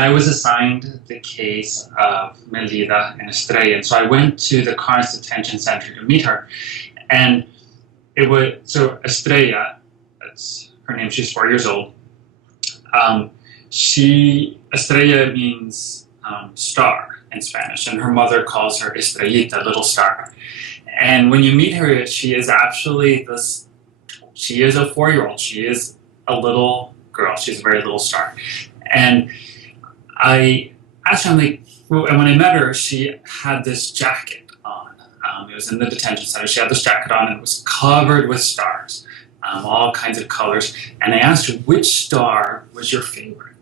I was assigned the case of Melida and Estrella, and so I went to the Carnes Detention Center to meet her. And so Estrella, that's her name, she's 4 years old. Estrella means star in Spanish, and her mother calls her Estrellita, little star. And when you meet her, she is actually she is a 4-year-old. She is a little girl. She's a very little star. And I asked her, I'm like, well, and when I met her, she had this jacket on. It was in the detention center. She had this jacket on and it was covered with stars, all kinds of colors. And I asked her, which star was your favorite?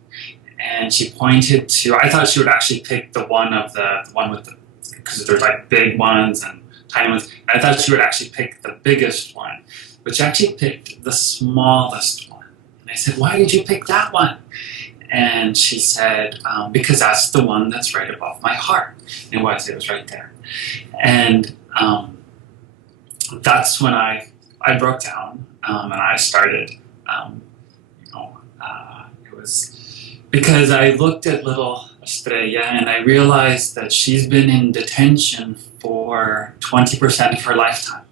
And she pointed to, I thought she would actually pick the one with the, because there's like big ones and tiny ones. And I thought she would actually pick the biggest one, but she actually picked the smallest one. And I said, why did you pick that one? And she said, because that's the one that's right above my heart. And it was right there. And that's when I broke down and I started, it was because I looked at little Estrella and I realized that she's been in detention for 20% of her lifetime.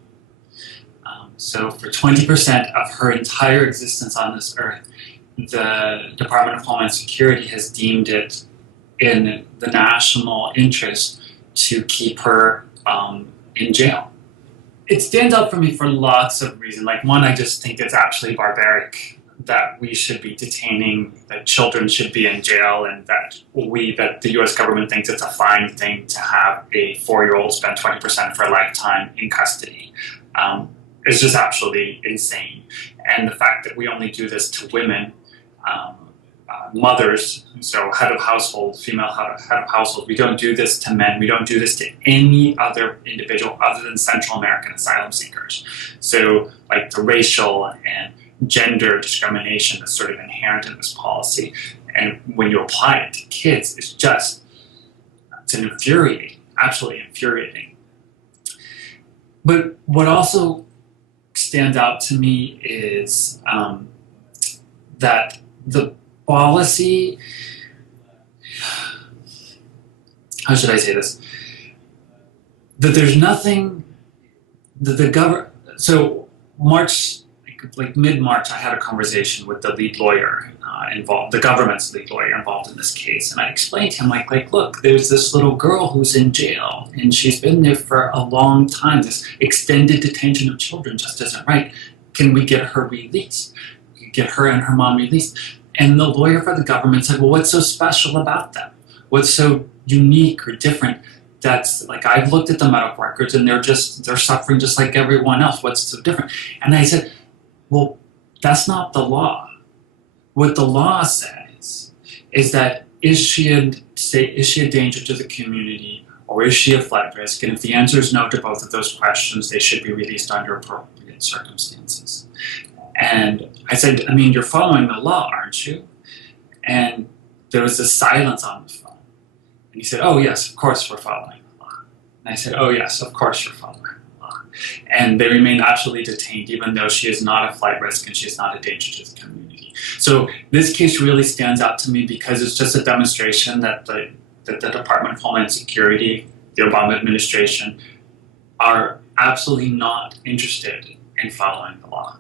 So for 20% of her entire existence on this earth, the Department of Homeland Security has deemed it in the national interest to keep her in jail. It stands out for me for lots of reasons. Like one, I just think it's absolutely barbaric that we should be detaining, that children should be in jail, and that the U.S. government thinks it's a fine thing to have a 4-year-old spend 20% of her lifetime in custody. It's just absolutely insane. And the fact that we only do this to women, mothers, so head of household, female head of household, we don't do this to men, we don't do this to any other individual other than Central American asylum seekers. So like the racial and gender discrimination that's sort of inherent in this policy, and when you apply it to kids, it's infuriating, absolutely infuriating. But what also stands out to me is that the policy, how should I say this? That there's nothing that the government, so mid-March, I had a conversation with the lead lawyer involved, the government's lead lawyer involved in this case. And I explained to him, look, there's this little girl who's in jail and she's been there for a long time. This extended detention of children just isn't right. Can we get her released? Get her and her mom released? And the lawyer for the government said, well, what's so special about them? What's so unique or different? That's like, I've looked at the medical records and they're suffering just like everyone else. What's so different? And I said, well, that's not the law. What the law says is that is she a danger to the community or is she a flight risk? And if the answer is no to both of those questions, they should be released under appropriate circumstances. And I said, you're following the law, aren't you? And there was this silence on the phone. And he said, oh yes, of course we're following the law. And I said, oh yes, of course you're following. And they remain absolutely detained, even though she is not a flight risk and she is not a danger to the community. So this case really stands out to me because it's just a demonstration that the Department of Homeland Security, the Obama administration, are absolutely not interested in following the law.